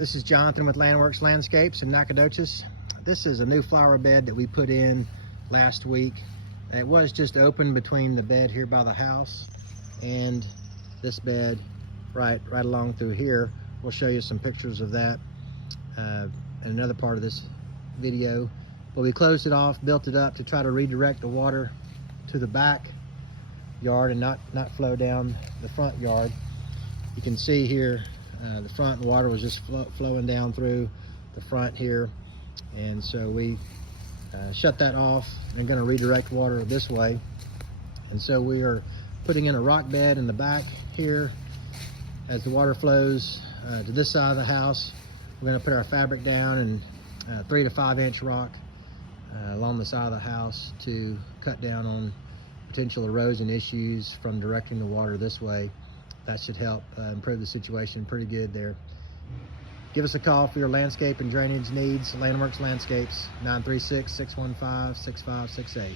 This is Jonathan with Landworks Landscapes in Nacogdoches. This is a new flower bed that we put in last week. It was just open between the bed here by the house and this bed right along through here. We'll show you some pictures of that in another part of this video. But we closed it off, built it up to try to redirect the water to the back yard and not flow down the front yard. You can see here the front water was just flowing down through the front here, and so we shut that off and going to redirect water this way. And so we are putting in a rock bed in the back here. As the water flows to this side of the house, we're going to put our fabric down and 3 to 5 inch rock along the side of the house to cut down on potential erosion issues from directing the water this way. That should help improve the situation pretty good there. Give us a call for your landscape and drainage needs. Landworks Landscapes, 936-615-6568.